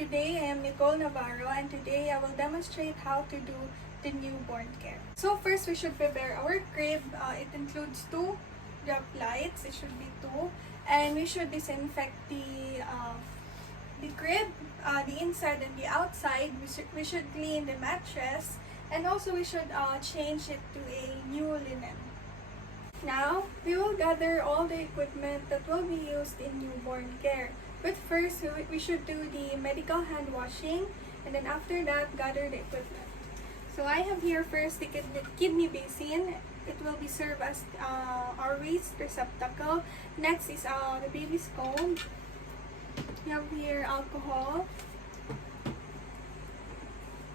Today I am Nicole Navarro, and today I will demonstrate how to do the newborn care. So first we should prepare our crib. It includes 2 drop lights. It should be 2, and we should disinfect the crib, the inside and the outside. We should clean the mattress, and also we should change it to a new linen. Now, we will gather all the equipment that will be used in newborn care. But first, we should do the medical hand washing, and then after that, gather the equipment. So I have here first the kidney basin. It will be served as our waste receptacle. Next is the baby's comb. We have here alcohol,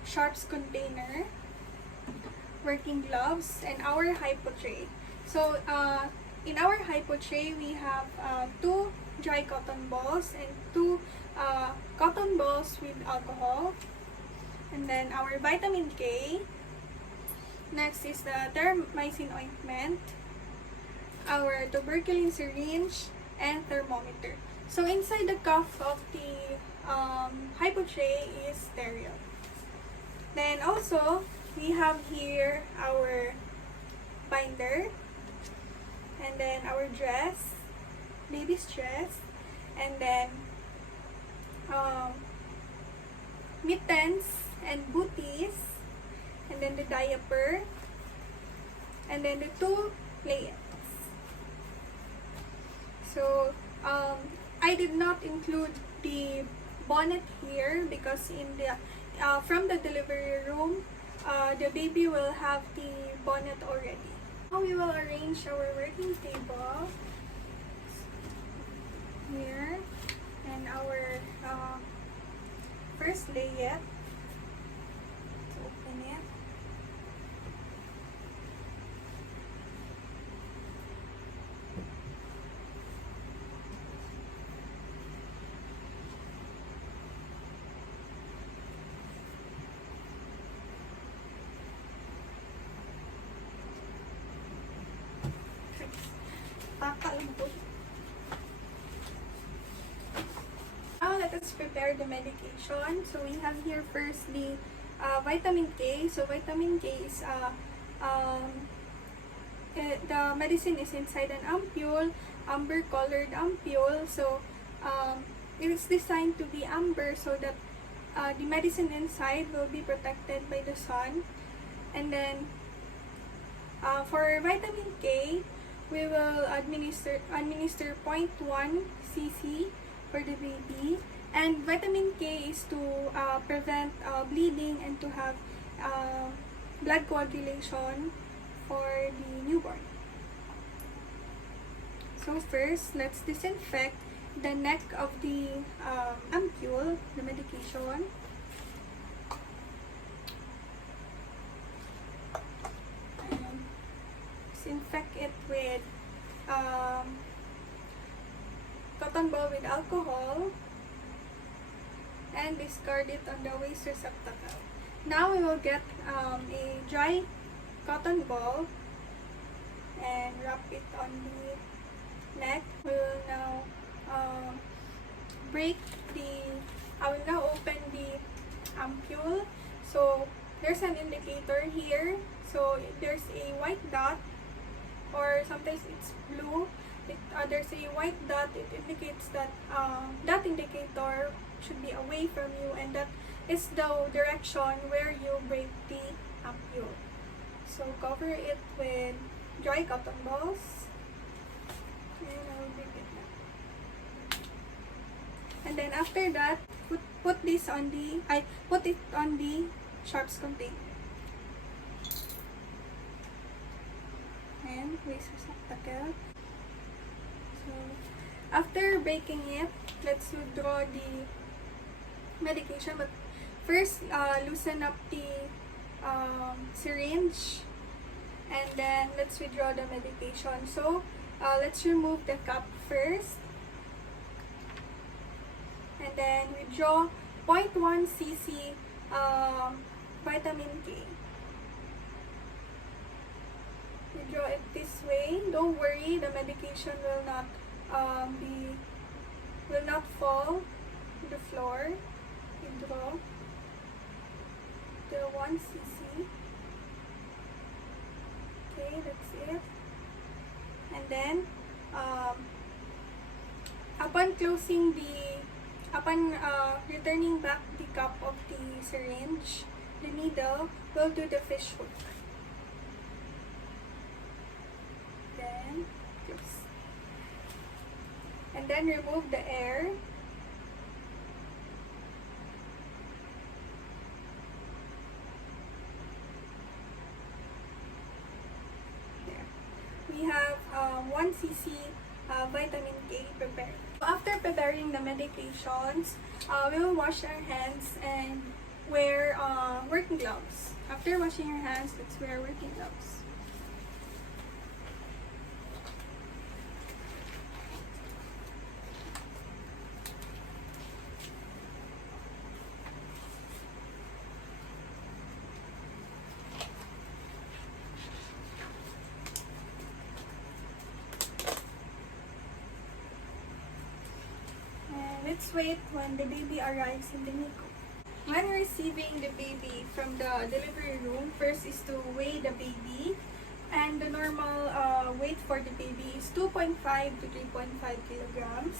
sharps container, working gloves, and our hypo tray. So, in our hypo tray, we have 2 dry cotton balls and 2 cotton balls with alcohol. And then our vitamin K. Next is the thermycin ointment, our tuberculin syringe, and thermometer. So, inside the cuff of the hypo tray is sterile. Then also, we have here our binder, and then our dress, baby's dress, and then mittens and booties, and then the diaper, and then the 2 layets. So I did not include the bonnet here because in the from the delivery room, the baby will have the bonnet already. Now we will arrange our working table here and our first layette. Let's open it. Now let us prepare the medication. So we have here first the vitamin K. So vitamin K is the medicine is inside an ampule, amber colored ampule. So it is designed to be amber so that the medicine inside will be protected by the sun. And then for vitamin K, we will administer 0.1 cc for the baby. And vitamin K is to prevent bleeding and to have blood coagulation for the newborn. So first, let's disinfect the neck of the ampule, the medication. Disinfect it with cotton ball with alcohol and discard it on the waste receptacle. Now we will get a dry cotton ball and wrap it on the neck. We will now I will now open the ampule. So there's an indicator here. So there's a white dot, or sometimes it's blue. There's a white dot. It indicates that that indicator should be away from you, and that is the direction where you break the ampule. So cover it with dry cotton balls, and I will break it now. And then after that, put it on the sharps container. And waste receptacle. So after breaking it, let's withdraw the medication. But first, loosen up the syringe, and then let's withdraw the medication. So let's remove the cap first, and then withdraw 0.1 cc vitamin K. Withdraw it this way. Don't worry, the medication will not fall to the floor. 1 cc. Okay, that's it. And then, upon returning back the cup of the syringe, the needle will do the fish hook. Then, oops. And then remove the air. There. We have 1 cc vitamin K prepared. After preparing the medications, we will wash our hands and wear working gloves. After washing your hands, let's wear working gloves. Let's wait when the baby arrives in the NICU. When receiving the baby from the delivery room, first is to weigh the baby, and the normal weight for the baby is 2.5 to 3.5 kilograms.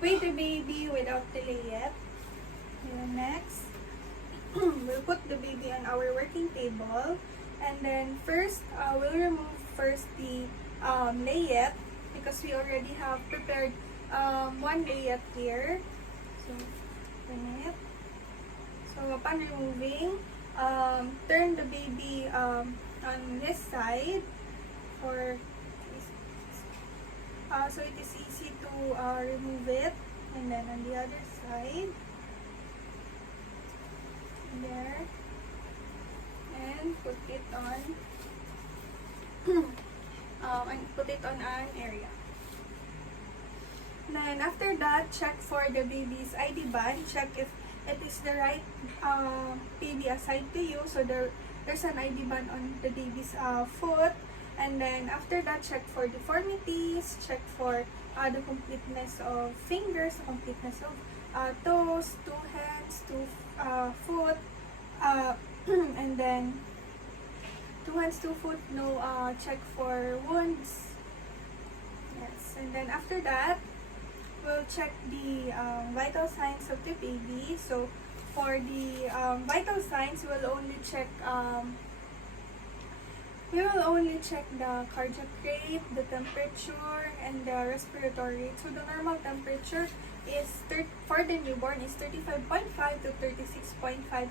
Weigh the baby without delay yet. And next, we'll put the baby on our working table, and then first we'll remove the layette, because we already have prepared one layette here. So, it. So upon removing, turn the baby on this side, or so it is easy to remove it, and then on the other side, there, and put it on an area. Then after that, check for the baby's ID band. Check if it is the right baby assigned to you. So there's an ID band on the baby's foot. And then after that, check for deformities. Check for the completeness of fingers, completeness of toes, 2 hands, 2 foot, and then 2 hands, 2 foot. No, check for wounds. Yes, and then after that, we'll check the vital signs of the baby. So for the vital signs, we will only check the cardiac rate, the temperature, and the respiratory rate. So the normal temperature is for the newborn is 35.5 to 36.5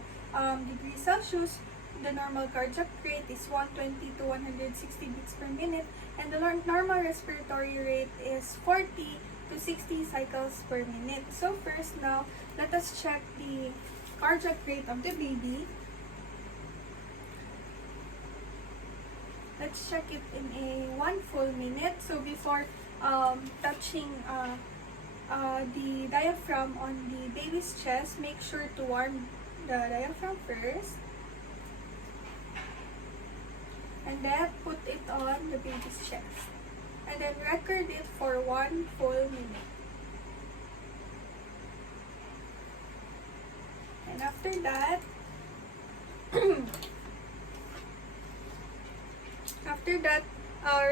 degrees Celsius. The normal cardiac rate is 120 to 160 beats per minute, and the normal respiratory rate is 40 to 60 cycles per minute. So first, now let us check the cardiac rate of the baby. Let's check it in a 1 full minute. So before touching the diaphragm on the baby's chest, make sure to warm the diaphragm first, and then put it on the baby's chest, and then record it for 1 full minute. And after that,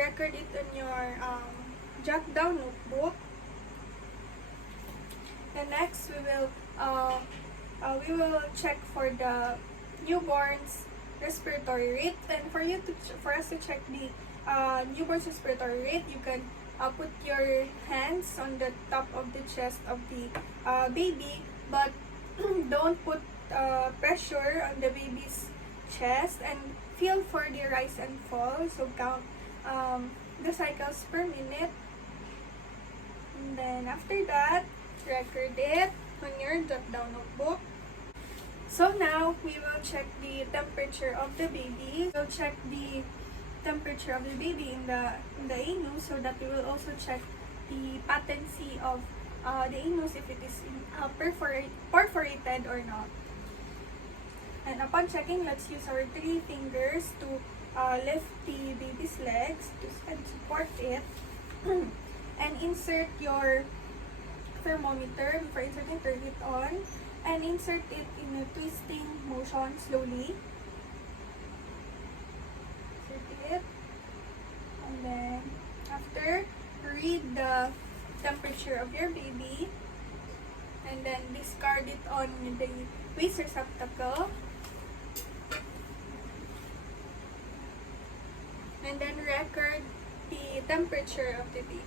record it on your jot down notebook. And next, we will check for the newborn's respiratory rate. And for us to check the newborn's respiratory rate, you can put your hands on the top of the chest of the baby, but don't put pressure on the baby's chest, and feel for the rise and fall. So count the cycles per minute, and then after that, record it on your jot down notebook. So now we will check the temperature of the baby. We'll check the temperature of the baby in the anus, so that we will also check the patency of the anus, if it is perforated or not. And upon checking, let's use our 3 fingers to lift the baby's legs and support it. And insert your thermometer. Before inserting, turn it on. And insert it in a twisting motion slowly. Insert it. And then, after, read the temperature of your baby. And then, discard it on the waste receptacle. And then, record the temperature of the baby.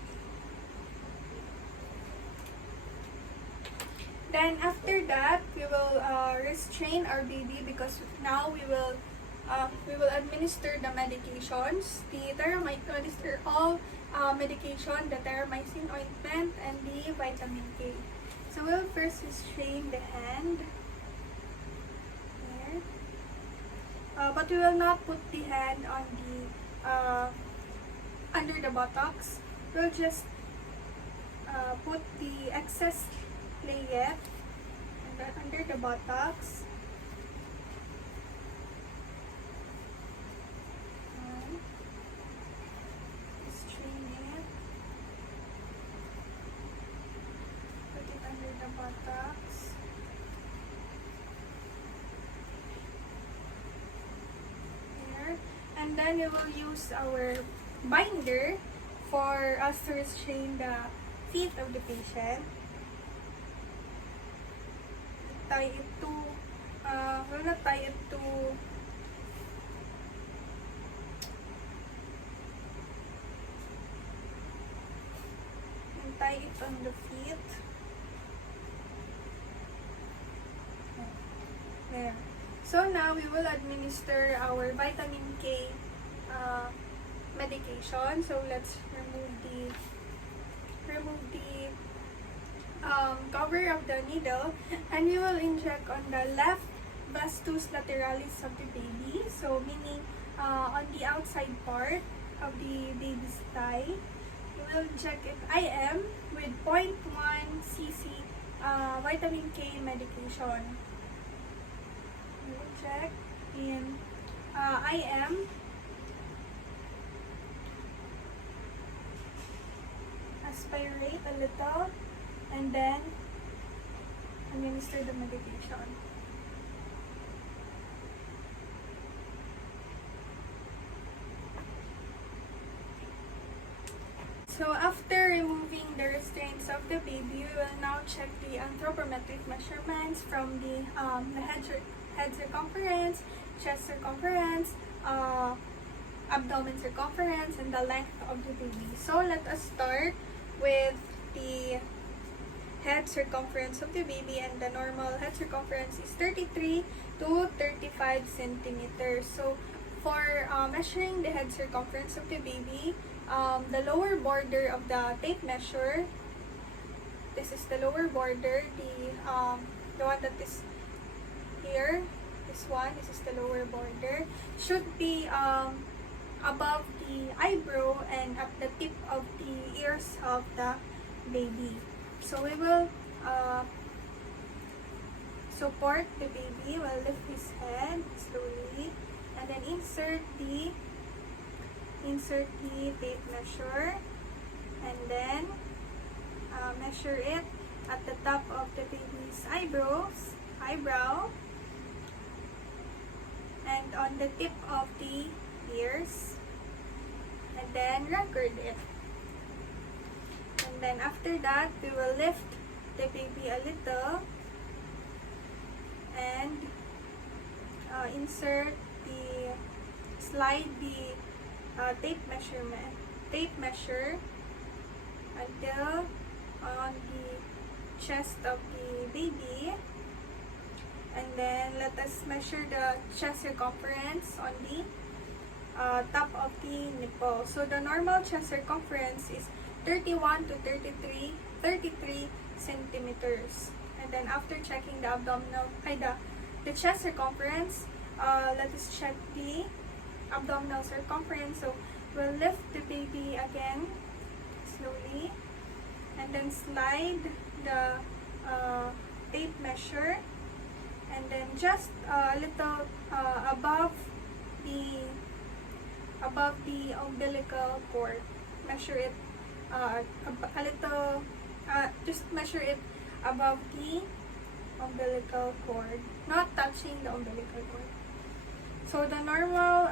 Then after that, we will restrain our baby because now we will administer the medications. The Theramycin are all medication, the Theramycin ointment and the vitamin K. So we'll first restrain the hand. Here. But we will not put the hand on the under the buttocks. We'll just put the excess playet under the buttocks. Restrain it. Put it under the buttocks. Here. And then we will use our binder for us to restrain the feet of the patient. Tie it to, we'll not tie it to and tie it on the feet. There. So now we will administer our vitamin K medication. So let's remove the cover of the needle, and we will inject on the left vastus lateralis of the baby, so meaning on the outside part of the baby's thigh. We will inject it IM with 0.1 cc vitamin K medication. We will check in IM. Aspirate a little and then administer the medication. So after removing the restraints of the baby, we will now check the anthropometric measurements from the head circumference, chest circumference, abdomen circumference, and the length of the baby. So let us start with the head circumference of the baby, and the normal head circumference is 33 to 35 centimeters. So for measuring the head circumference of the baby, the lower border of the tape measure, this is the lower border, the one that is here, this is the lower border, should be above the eyebrow and at the tip of the ears of the baby. So we will support the baby, we'll lift his head slowly, and then insert the tape measure, and then measure it at the top of the baby's eyebrow, and on the tip of the ears, and then record it. And then after that, we will lift the baby a little and slide the tape measure until on the chest of the baby, and then let us measure the chest circumference on the top of the nipple. So the normal chest circumference is 31 to 33 centimeters. And then after checking the the chest circumference, let us check the abdominal circumference. So we'll lift the baby again slowly, and then slide the tape measure, and then just a little above the umbilical cord, measure it a little, just measure it above the umbilical cord, not touching the umbilical cord. So the normal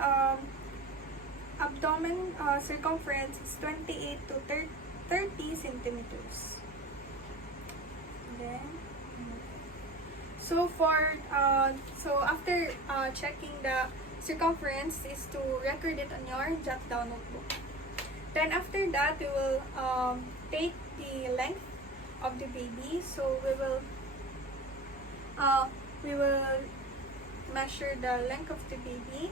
abdomen circumference is 28 to 30 centimeters. Then, so after checking the circumference is to record it on your jot down notebook. Then after that, we will take the length of the baby. So we will measure the length of the baby.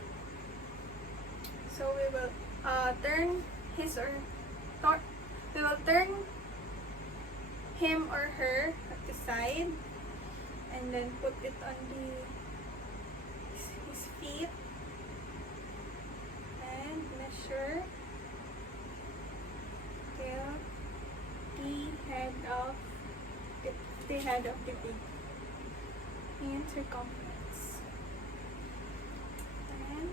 So we will turn him or her at the side, and then put it on his feet and measure till the head of the baby in circumference. And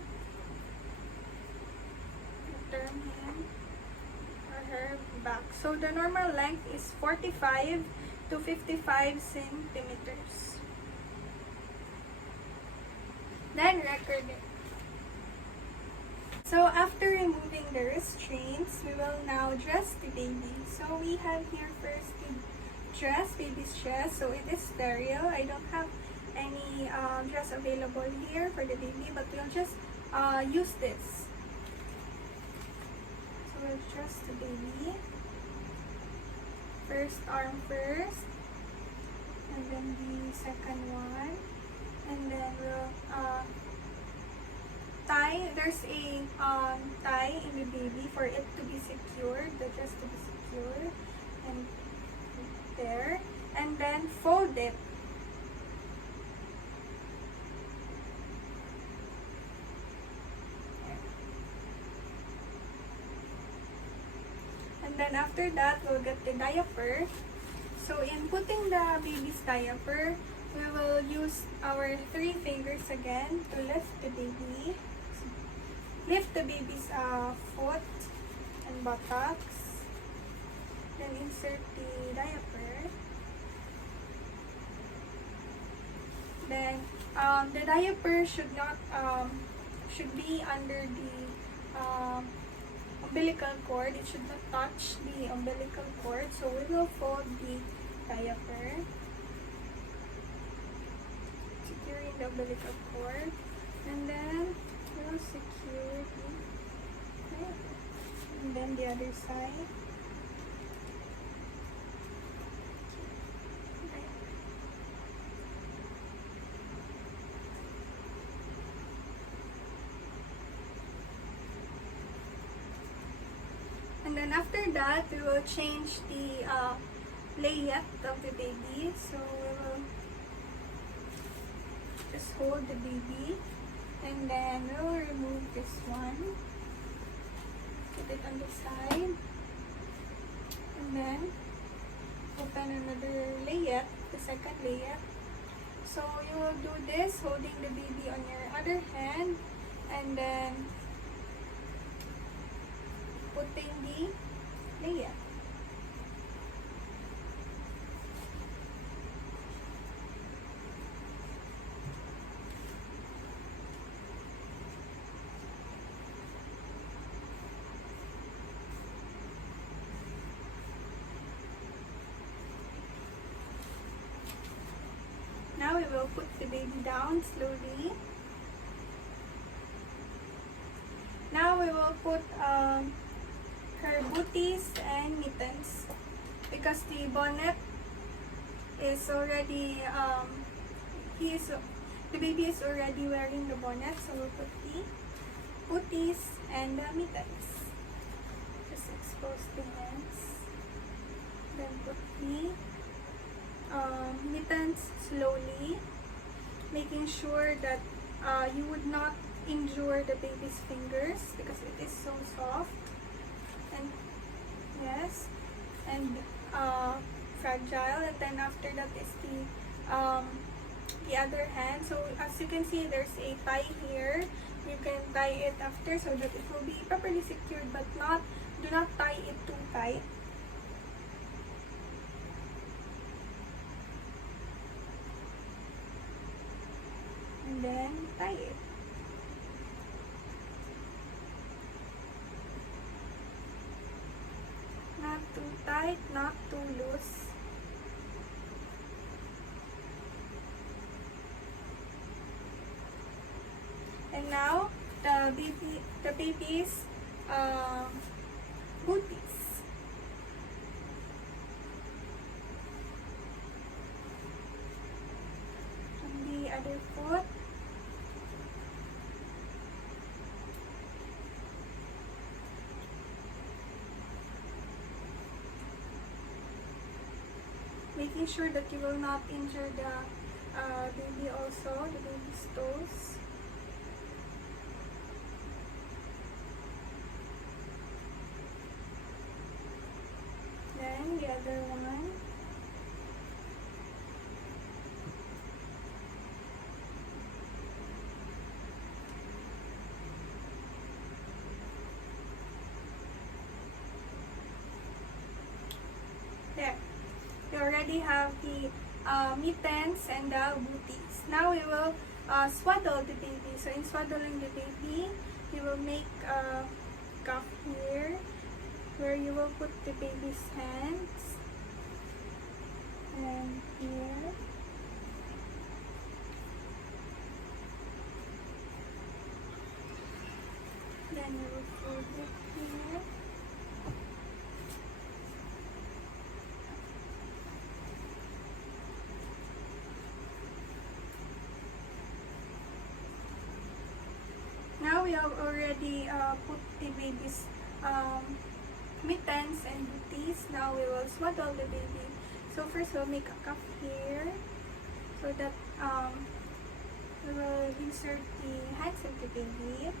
turn him or her back. So the normal length is 45 to 55 centimeters. Then record it. So after removing the restraints, we will now dress the baby. So we have here first the baby's dress. So it is sterile. I don't have any dress available here for the baby, but we'll just use this. So we'll dress the baby. First arm first, and then the second one, and then we'll tie. There's a tie in the baby for it to be secured, the dress to be secured, and there, and then fold it. And then after that, we'll get the diaper. So in putting the baby's diaper, we will use our 3 fingers again to lift the baby. Lift the baby's foot and buttocks. Then insert the diaper. Then the diaper should be under the umbilical cord. It should not touch the umbilical cord. So we will fold the diaper, securing the umbilical cord, and then we'll secure the diaper. And then the other side. And then after that, we will change the layette of the baby. So we will just hold the baby, and then we'll remove this one, put it on the side, and then open another layette, the second layette. So you will do this holding the baby on your other hand, and then putting the layette. Now we will put the baby down slowly. Now we will put her booties and mittens, because the bonnet is already the baby is already wearing the bonnet, so we'll put the booties and the mittens. Just expose the hands, then put the mittens slowly, making sure that you would not injure the baby's fingers because it is so soft. And yes, and fragile. And then after that is the other hand. So as you can see, there's a tie here. You can tie it after so that it will be properly secured, but do not tie it too tight. and then tie it. Not too tight, not too loose. And now the baby's booties. On the other foot. Making sure that you will not injure the baby also, the baby's toes. Then the other one. There. You already have the mittens and the booties. Now we will swaddle the baby. So in swaddling the baby, you will make a cuff here where you will put the baby's hands, and here. Then you will fold it here. Now we have already put the baby's mittens and booties. Now we will swaddle the baby. So first we'll make a cuff here so that we will insert the hands of the baby.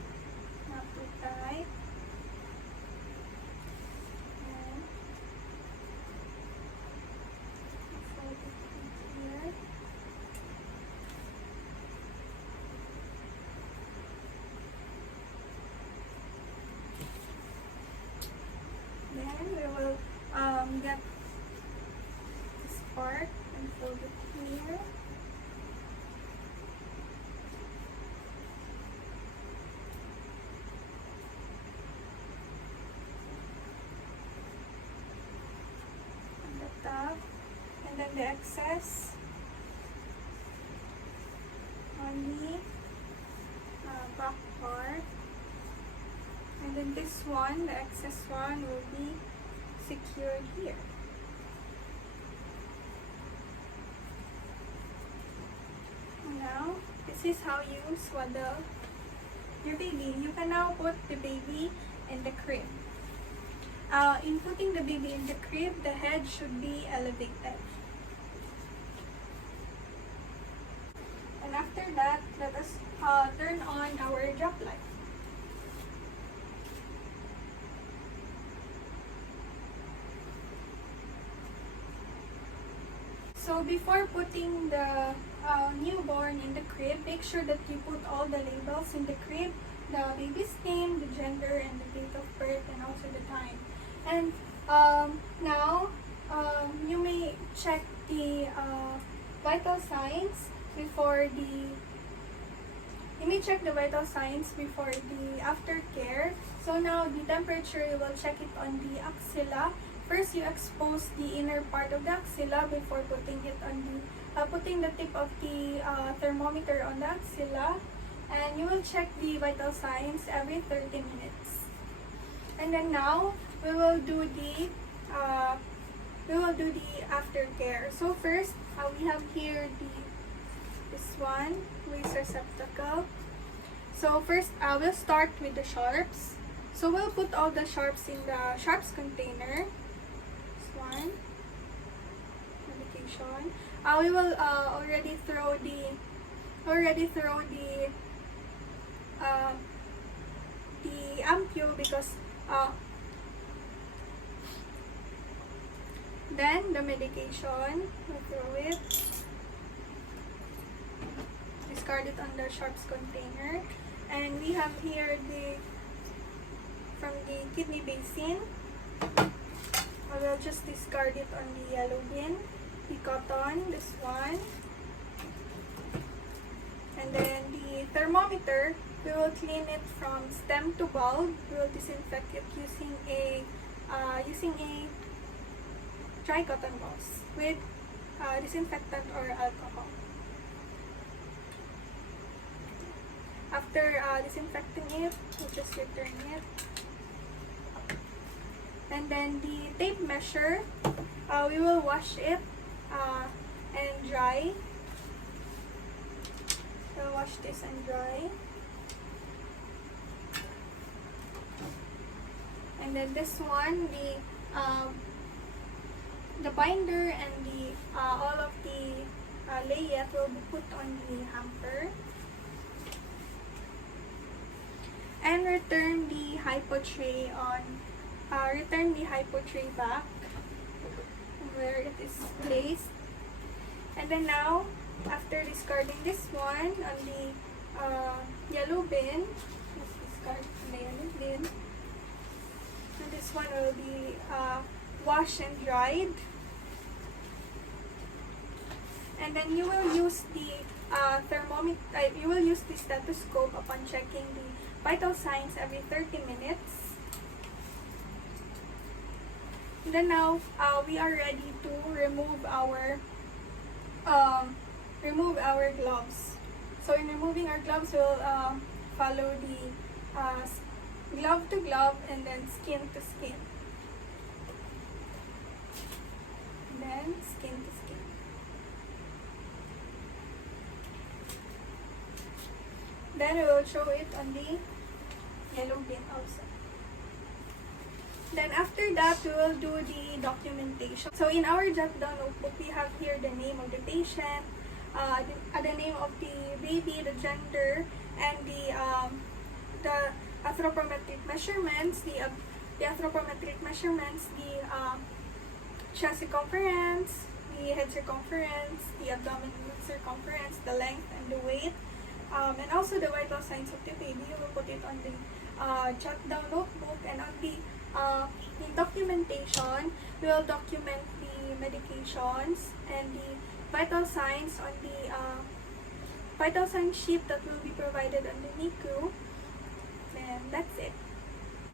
Not too tight. And fold it here. Then we will get this part and fold it here. On the top, and then the excess on the back part. And then this one, the excess one, will be secured here. Now, this is how you swaddle your baby. You can now put the baby in the crib. In putting the baby in the crib, the head should be elevated. And after that, let us turn on our drop light. So before putting the newborn in the crib, make sure that you put all the labels in the crib, the baby's name, the gender, and the date of birth, and also the time. And now, you may check the vital signs before the aftercare. So now the temperature, you will check it on the axilla. First, you expose the inner part of the axilla before putting it on the putting the tip of the thermometer on the axilla, and you will check the vital signs every 30 minutes. And then now we will do the aftercare. So first, we have here this one, waste receptacle. So first, we'll start with the sharps. So we'll put all the sharps in the sharps container. One medication. We will already throw the ampule because then the medication, we'll throw it, discard it on the sharps container, and we have here from the kidney basin. I will just discard it on the yellow bin. The cotton, this one. And then thermometer, we will clean it from stem to bulb. We will disinfect it using a dry cotton gauze with disinfectant or alcohol. After disinfecting it, we'll just return it. And then the tape measure, we will wash it and dry. We'll wash this and dry. And then this one, the binder and the all of the layette will be put on the hamper. And return the hypo tray back where it is placed. And then now, after discarding this one on the yellow bin, let's discard the yellow bin. And this one will be washed and dried. And then you will use the thermometer. You will use the stethoscope upon checking the vital signs every 30 minutes. And then now we are ready to remove our gloves. So in removing our gloves, we'll follow the glove to glove and then skin to skin. And then skin to skin. Then we will show it on the yellow bin also. Then after that, we will do the documentation. So in our jot down notebook, we have here the name of the patient, the name of the baby, the gender, and the anthropometric measurements, the chest circumference, the head circumference, the abdominal circumference, the length and the weight, and also the vital signs of the baby. You will put it on the jot down notebook, and on the documentation, we will document the medications and the vital signs on the vital sign sheet that will be provided on the NICU. And that's it.